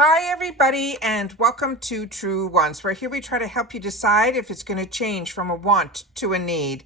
Hi everybody and welcome to Truewants, where here we try to help you decide if it's going to change from a want to a need.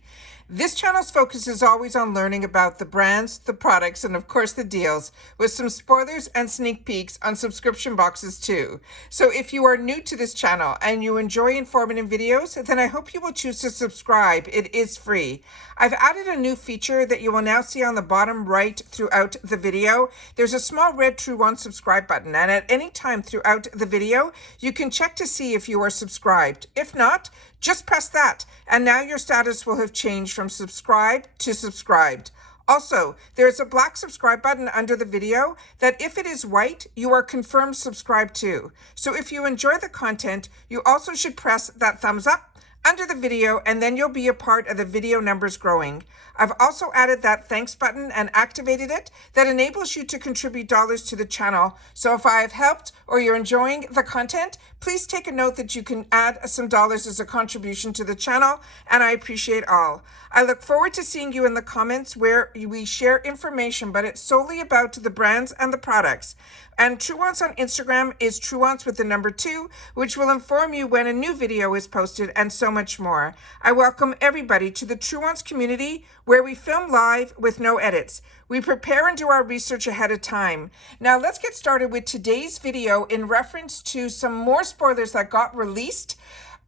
This channel's focus is always on learning about the brands, the products, and of course the deals, with some spoilers and sneak peeks on subscription boxes too. So if you are new to this channel and you enjoy informative videos, then I hope you will choose to subscribe. It is free. I've added a new feature that you will now see on the bottom right throughout the video. There's a small red Truewants subscribe button, and at any time throughout the video, you can check to see if you are subscribed. If not, just press that, and now your status will have changed from subscribed to subscribed. Also, there's a black subscribe button under the video that if it is white, you are confirmed subscribed to. So if you enjoy the content, you also should press that thumbs up under the video, and then you'll be a part of the video numbers growing. I've also added that thanks button and activated it that enables you to contribute dollars to the channel. So if I have helped or you're enjoying the content, please take a note that you can add some dollars as a contribution to the channel, and I appreciate all. I look forward to seeing you in the comments where we share information, but it's solely about the brands and the products. And Truewants on Instagram is Truewants with the number 2, which will inform you when a new video is posted, and so much more. I welcome everybody to the Truewants community, where we film live with no edits. We prepare and do our research ahead of time. Now let's get started with today's video in reference to some more spoilers that got released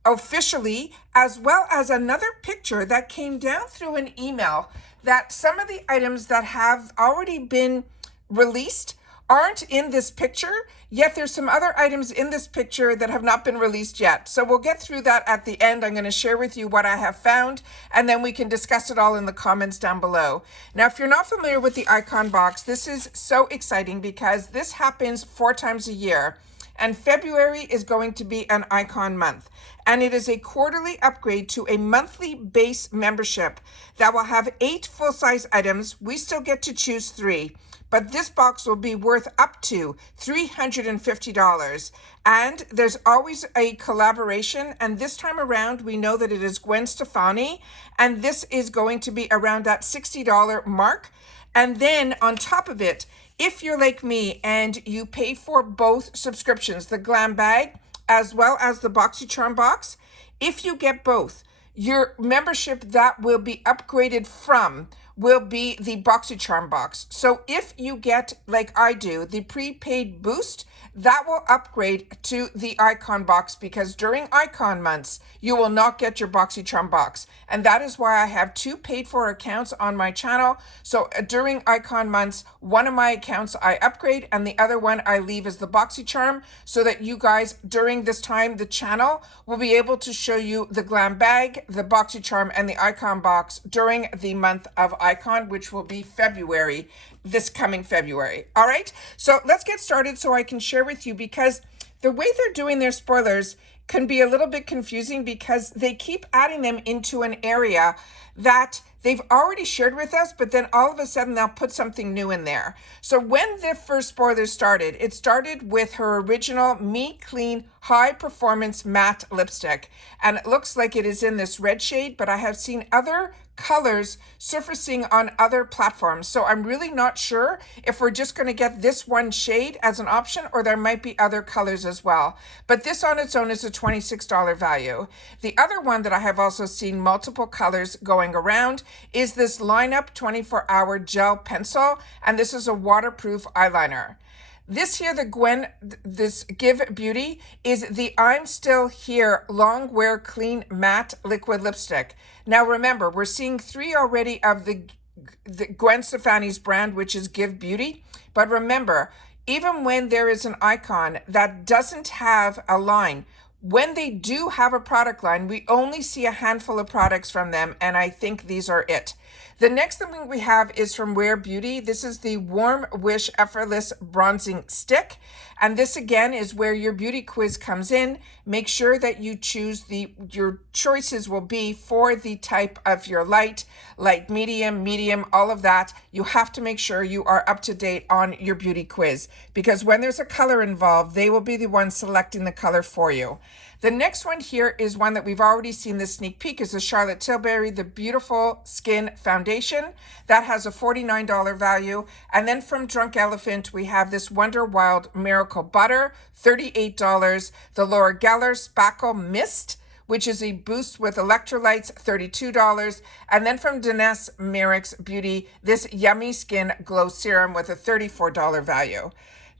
officially, as well as another picture that came down through an email that some of the items that have already been released aren't in this picture, yet there's some other items in this picture that have not been released yet. So we'll get through that at the end. I'm going to share with you what I have found, and then we can discuss it all in the comments down below. Now, if you're not familiar with the icon box, this is so exciting because this happens 4 times a year. And February is going to be an icon month. And it is a quarterly upgrade to a monthly base membership that will have 8 full-size items. We still get to choose 3. But this box will be worth up to $350. And there's always a collaboration. And this time around, we know that it is Gwen Stefani. And this is going to be around that $60 mark. And then on top of it, if you're like me and you pay for both subscriptions, the glam bag as well as the BoxyCharm box, if you get both, your membership that will be upgraded from will be the BoxyCharm box. So if you get, like I do, the prepaid boost, that will upgrade to the icon box, because during icon months, you will not get your BoxyCharm box. And that is why I have 2 paid for accounts on my channel. So during icon months, one of my accounts I upgrade and the other one I leave as the BoxyCharm, so that you guys during this time, the channel will be able to show you the glam bag, the BoxyCharm, and the icon box during the month of icon, which will be February, this coming February. All right, so let's get started so I can share with you, because the way they're doing their spoilers can be a little bit confusing, because they keep adding them into an area that they've already shared with us, but then all of a sudden they'll put something new in there. So when the first spoiler started, it started with her original Me Clean High Performance Matte Lipstick. And it looks like it is in this red shade, but I have seen other colors surfacing on other platforms. So I'm really not sure if we're just going to get this one shade as an option, or there might be other colors as well. But this on its own is a $26 value. The other one that I have also seen multiple colors going around is this Lineup 24-Hour Gel Pencil, and this is a waterproof eyeliner. This here, the Gwen, this Give Beauty, is the I'm Still Here Long Wear Clean Matte Liquid Lipstick. Now remember, we're seeing 3 already of the Gwen Stefani's brand, which is Give Beauty. But remember, even when there is an icon that doesn't have a line, when they do have a product line, we only see a handful of products from them, and I think these are it. The next thing we have is from Rare Beauty. This is the Warm Wish Effortless Bronzing Stick. And this again is where your beauty quiz comes in. Make sure that you choose your choices will be for the type of your light, medium, all of that. You have to make sure you are up to date on your beauty quiz, because when there's a color involved, they will be the ones selecting the color for you. The next one here is one that we've already seen the sneak peek, is the Charlotte Tilbury, the Beautiful Skin Foundation. That has a $49 value. And then from Drunk Elephant, we have this Wonder Wild Miracle Miracle Butter, $38. The Laura Geller Spackle Mist, which is a boost with electrolytes, $32. And then from Denise Merrick's Beauty, this Yummy Skin Glow Serum with a $34 value.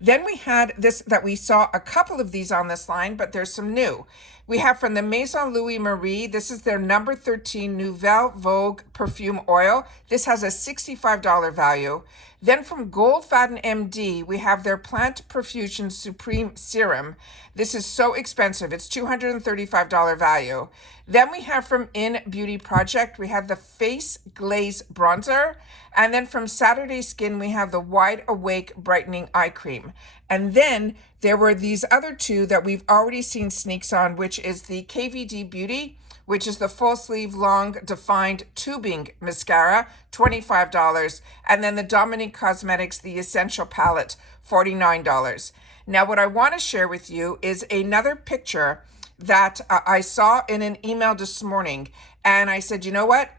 Then we had this that we saw a couple of these on this line, but there's some new. We have from the Maison Louis Marie, this is their number 13 Nouvelle Vogue Perfume Oil. This has a $65 value. Then from Goldfaden MD, we have their Plant Perfusion Supreme Serum. This is so expensive. It's $235 value. Then we have from In Beauty Project, we have the Face Glaze Bronzer. And then from Saturday Skin, we have the Wide Awake Brightening Eye Cream. And then there were these other two that we've already seen sneaks on, which is the KVD Beauty, which is the full sleeve long defined tubing mascara, $25. And then the Dominique Cosmetics, the Essential Palette, $49. Now, what I want to share with you is another picture that I saw in an email this morning. And I said, you know what?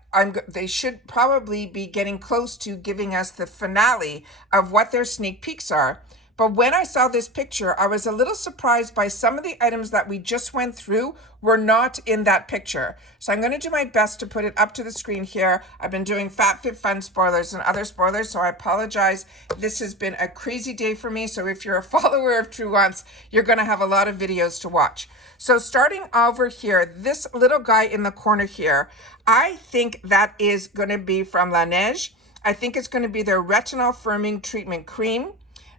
They should probably be getting close to giving us the finale of what their sneak peeks are. But when I saw this picture, I was a little surprised by some of the items that we just went through were not in that picture. So I'm going to do my best to put it up to the screen here. I've been doing FabFitFun spoilers and other spoilers, so I apologize. This has been a crazy day for me. So if you're a follower of Truewants, you're going to have a lot of videos to watch. So starting over here, this little guy in the corner here, I think that is going to be from Laneige. I think it's going to be their Retinol Firming Treatment Cream.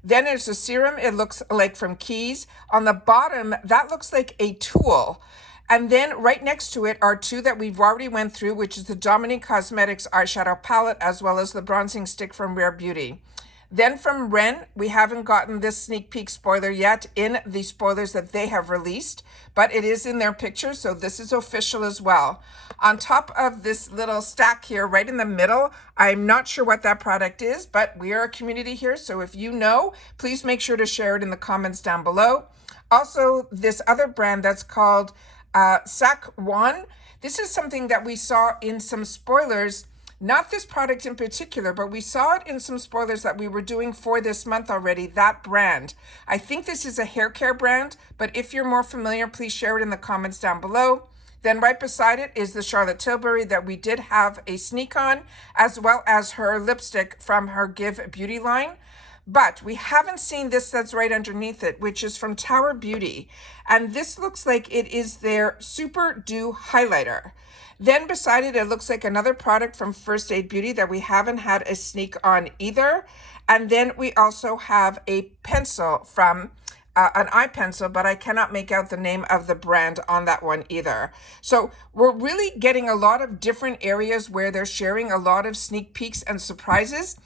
Then there's a serum, it looks like from Keys. On the bottom, that looks like a tool. And then right next to it are two that we've already went through, which is the Dominique Cosmetics eyeshadow palette, as well as the bronzing stick from Rare Beauty. Then from Ren, we haven't gotten this sneak peek spoiler yet in the spoilers that they have released, but it is in their picture, so this is official as well. On top of this little stack here, right in the middle, I'm not sure what that product is, but we are a community here, so if you know, please make sure to share it in the comments down below. Also, this other brand that's called Sac One. This is something that we saw in some spoilers. Not this product in particular, but we saw it in some spoilers that we were doing for this month already, that brand. I think this is a hair care brand, but if you're more familiar, please share it in the comments down below. Then right beside it is the Charlotte Tilbury that we did have a sneak on, as well as her lipstick from her Give Beauty line. But we haven't seen this that's right underneath it, which is from Tower Beauty. And this looks like it is their Super Dew Highlighter. Then beside it, it looks like another product from First Aid Beauty that we haven't had a sneak on either. And then we also have a pencil from an eye pencil, but I cannot make out the name of the brand on that one either. So we're really getting a lot of different areas where they're sharing a lot of sneak peeks and surprises,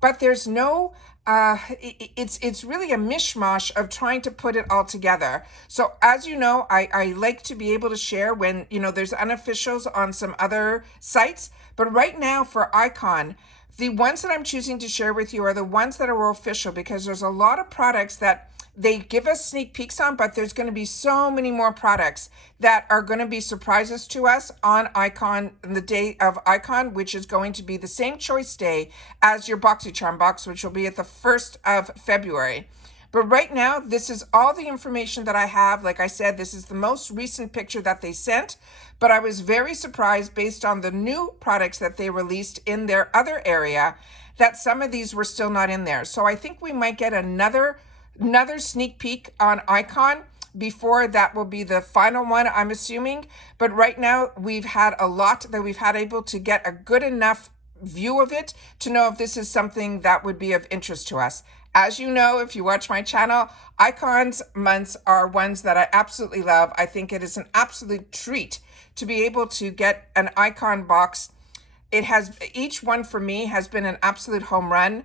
but there's no it's really a mishmash of trying to put it all together. So as you know, I like to be able to share when, you know, there's unofficials on some other sites. But right now for Icon, the ones that I'm choosing to share with you are the ones that are official, because there's a lot of products that they give us sneak peeks on, but there's going to be so many more products that are going to be surprises to us on Icon, the day of Icon, which is going to be the same choice day as your BoxyCharm box, which will be at the 1st of February. But right now, this is all the information that I have. Like I said, this is the most recent picture that they sent, but I was very surprised based on the new products that they released in their other area that some of these were still not in there. So I think we might get another sneak peek on Icon before that will be the final one, I'm assuming. But right now we've had a lot that we've had able to get a good enough view of it to know if this is something that would be of interest to us. As you know, if you watch my channel, Icons months are ones that I absolutely love. I think it is an absolute treat to be able to get an Icon box. Each one for me has been an absolute home run.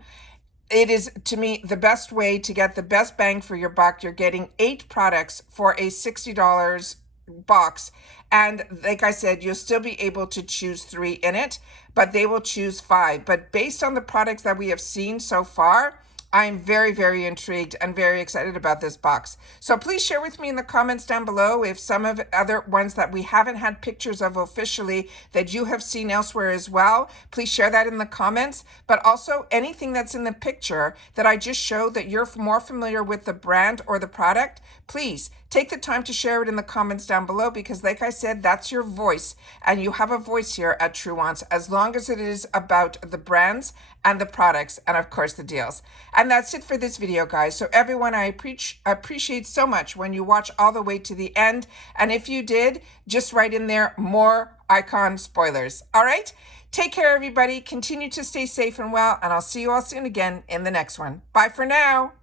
It is, to me, the best way to get the best bang for your buck. You're getting 8 products for a $60 box. And like I said, you'll still be able to choose 3 in it, but they will choose 5. But based on the products that we have seen so far, I'm very, very intrigued and very excited about this box. So please share with me in the comments down below if some of the other ones that we haven't had pictures of officially that you have seen elsewhere as well. Please share that in the comments, but also anything that's in the picture that I just showed that you're more familiar with the brand or the product, please take the time to share it in the comments down below, because like I said, that's your voice, and you have a voice here at Truewants as long as it is about the brands and the products and of course the deals. And that's it for this video, guys. So everyone, I appreciate so much when you watch all the way to the end, and if you did, just write in there more icon spoilers. All right, take care everybody, continue to stay safe and well, and I'll see you all soon again in the next one. Bye for now.